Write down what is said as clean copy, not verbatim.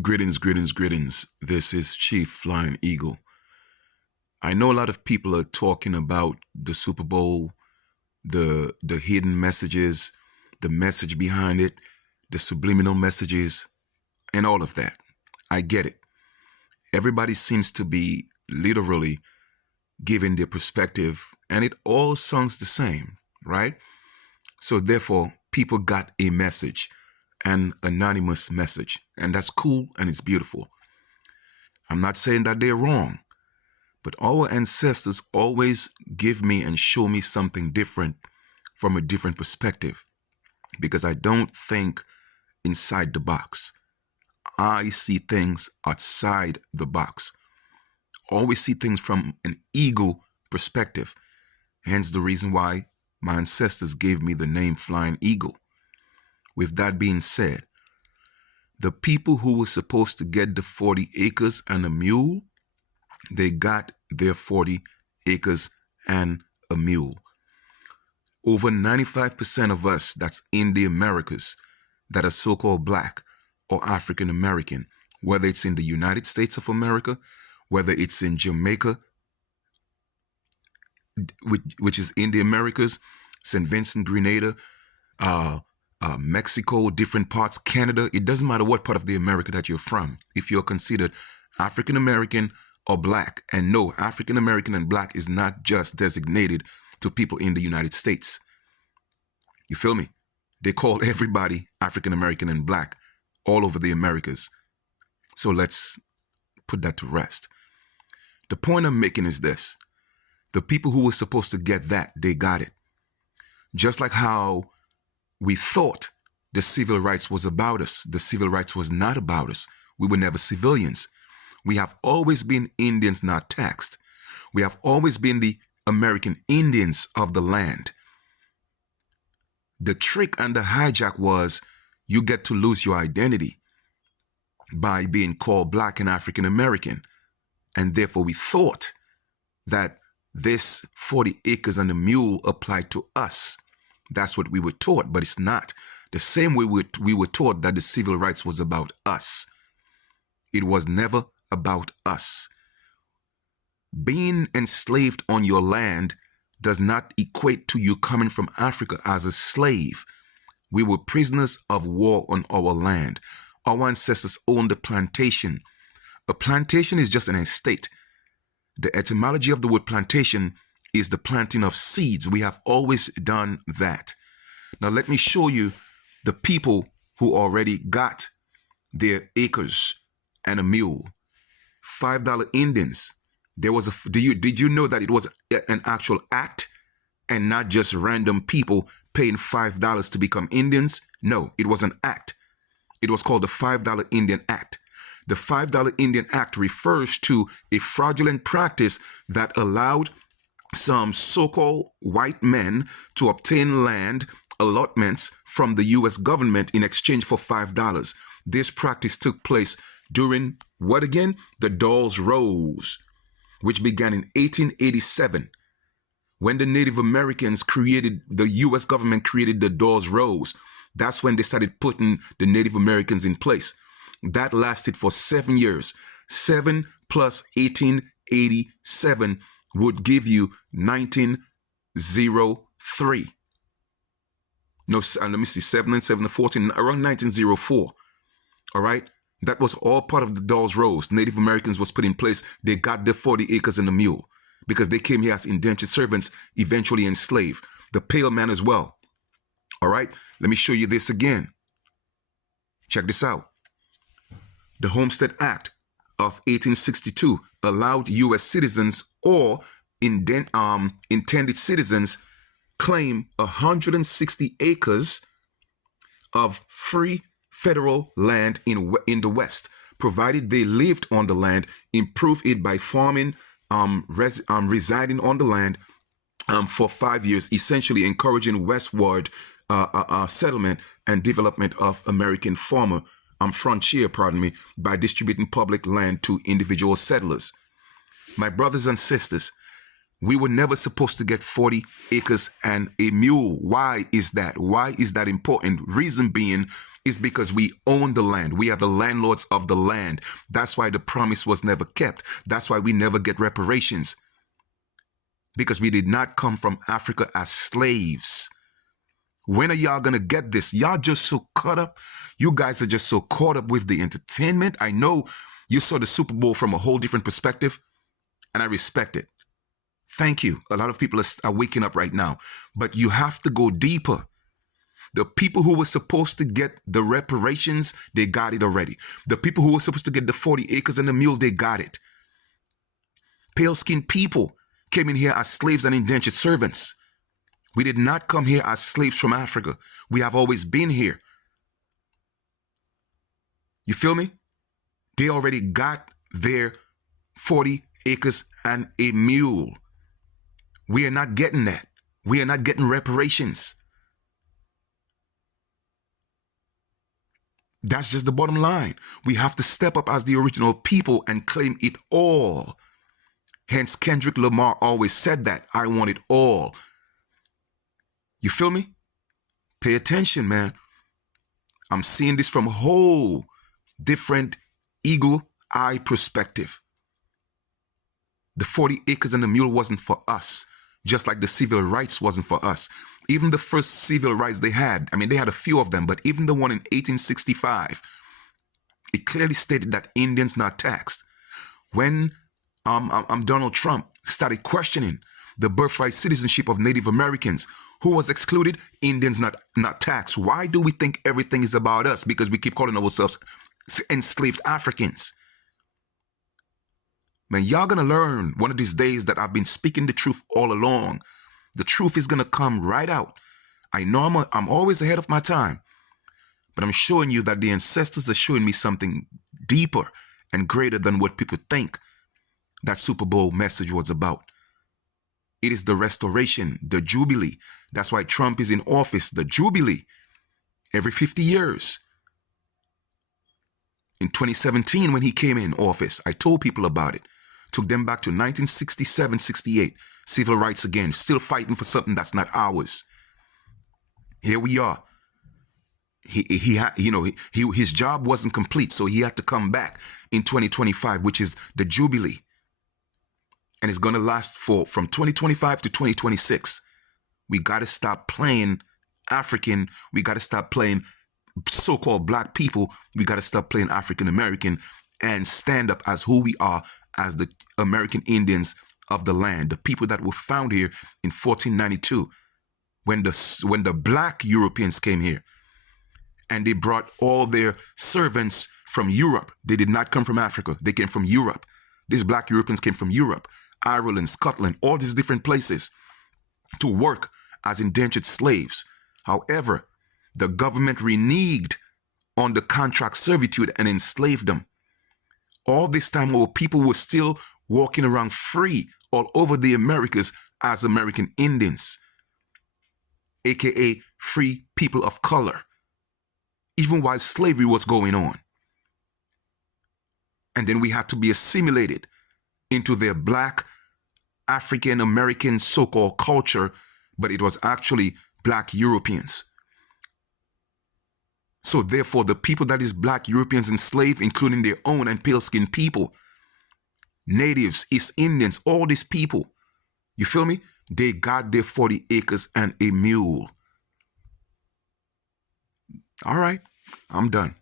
Greetings, greetings, greetings. This is Chief Flying Eagle. I know a lot of people are talking about the Super Bowl, the hidden messages, the message behind it, the subliminal messages, and all of that. I get it. Everybody seems to be literally giving their perspective, and it all sounds the same, right? So therefore, people got a message, an anonymous message, and that's cool and it's beautiful. I'm not saying that they're wrong, but our ancestors always give me and show me something different from a different perspective, because I don't think inside the box. I see things outside the box. Always see things from an ego perspective. Hence the reason why my ancestors gave me the name Flying Eagle. With that being said, the people who were supposed to get the 40 acres and a mule, they got their 40 acres and a mule. Over 95% of us that's in the Americas that are so-called black or African American, whether it's in the United States of America, whether it's in Jamaica, which is in the Americas, St. Vincent, Grenada, Mexico, different parts, Canada. It doesn't matter what part of the America that you're from. If you're considered African American or black, and no, African American and black is not just designated to people in the United States. You feel me? They call everybody African American and black all over the Americas. So let's put that to rest. The point I'm making is this. The people who were supposed to get that, they got it. Just like how we thought the civil rights was about us. The civil rights was not about us. We were never civilians. We have always been Indians not taxed. We have always been the American Indians of the land. The trick and the hijack was you get to lose your identity by being called black and African American. And therefore we thought that this 40 acres and a mule applied to us. That's what we were taught, but it's not. The same way we were taught that the civil rights was about us. It was never about us. Being enslaved on your land does not equate to you coming from Africa as a slave. We were prisoners of war on our land. Our ancestors owned a plantation. A plantation is just an estate. The etymology of the word plantation is the planting of seeds. We have always done that. Now let me show you the people who already got their acres and a mule. $5 Indians. There was a. Did you know that it was an actual act and not just random people paying $5 to become Indians? No, it was an act. It was called the $5 Indian Act. The $5 Indian Act refers to a fraudulent practice that allowed some so-called white men to obtain land allotments from the U.S. government in exchange for $5. This practice took place during, what again? The Dawes Rose, which began in 1887. When the Native Americans the U.S. government created the Dawes Rose, that's when they started putting the Native Americans in place. That lasted for 7 years. 7 plus 1887 would give you 1903. No, let me see, 7 and 7 and 14, around 1904. All right? That was all part of the Dawes Rose. Native Americans was put in place. They got their 40 acres and a mule because they came here as indentured servants, eventually enslaved. The pale man as well. All right? Let me show you this again. Check this out. The Homestead Act of 1862 allowed U.S. citizens or intended citizens claim 160 acres of free federal land in the West, provided they lived on the land, improve it by farming, residing on the land for 5 years, essentially encouraging westward settlement and development of American frontier, by distributing public land to individual settlers. My brothers and sisters, We were never supposed to get 40 acres and a mule. Why is that? Why is that important? Reason being is because we own the land. We are the landlords of the land. That's why the promise was never kept. That's why we never get reparations. Because we did not come from Africa as slaves. When are y'all going to get this? Y'all just so caught up. You guys are just so caught up with the entertainment. I know you saw the Super Bowl from a whole different perspective, and I respect it. Thank you. A lot of people are waking up right now. But you have to go deeper. The people who were supposed to get the reparations, they got it already. The people who were supposed to get the 40 acres and the mule, they got it. Pale-skinned people came in here as slaves and indentured servants. We did not come here as slaves from Africa. We have always been here. You feel me? They already got their 40 acres and a mule. We are not getting that. We are not getting reparations. That's just the bottom line. We have to step up as the original people and claim it all. Hence, Kendrick Lamar always said that. I want it all. You feel me? Pay attention, man. I'm seeing this from a whole different eagle eye perspective. The 40 acres and the mule wasn't for us, just like the civil rights wasn't for us. Even the first civil rights they had, I mean, they had a few of them, but even the one in 1865, it clearly stated that Indians not taxed. When Donald Trump started questioning the birthright citizenship of Native Americans, who was excluded? Indians not taxed. Why do we think everything is about us? Because we keep calling ourselves enslaved Africans. Man, y'all gonna learn one of these days that I've been speaking the truth all along. The truth is gonna come right out. I know I'm always ahead of my time, but I'm showing you that the ancestors are showing me something deeper and greater than what people think that Super Bowl message was about. It is the restoration, the Jubilee. That's why Trump is in office, the Jubilee, every 50 years. In 2017, when he came in office, I told people about it. Took them back to 1967, 68. Civil rights again, still fighting for something that's not ours. Here we are. His job wasn't complete, so he had to come back in 2025, which is the Jubilee. And it's going to last from 2025 to 2026. We got to stop playing African. We got to stop playing so-called black people. We got to stop playing African American and stand up as who we are, as the American Indians of the land, the people that were found here in 1492 when the black Europeans came here. And they brought all their servants from Europe. They did not come from Africa. They came from Europe. These black Europeans came from Europe, Ireland, Scotland, all these different places to work as indentured slaves. However, the government reneged on the contract servitude and enslaved them. All this time, our people were still walking around free all over the Americas as American Indians, aka free people of color, even while slavery was going on. And then we had to be assimilated into their black African American so-called culture, but it was actually black Europeans. So therefore, the people that is black Europeans enslaved, including their own and pale-skinned people, natives, East Indians, all these people, you feel me? They got their 40 acres and a mule. All right, I'm done.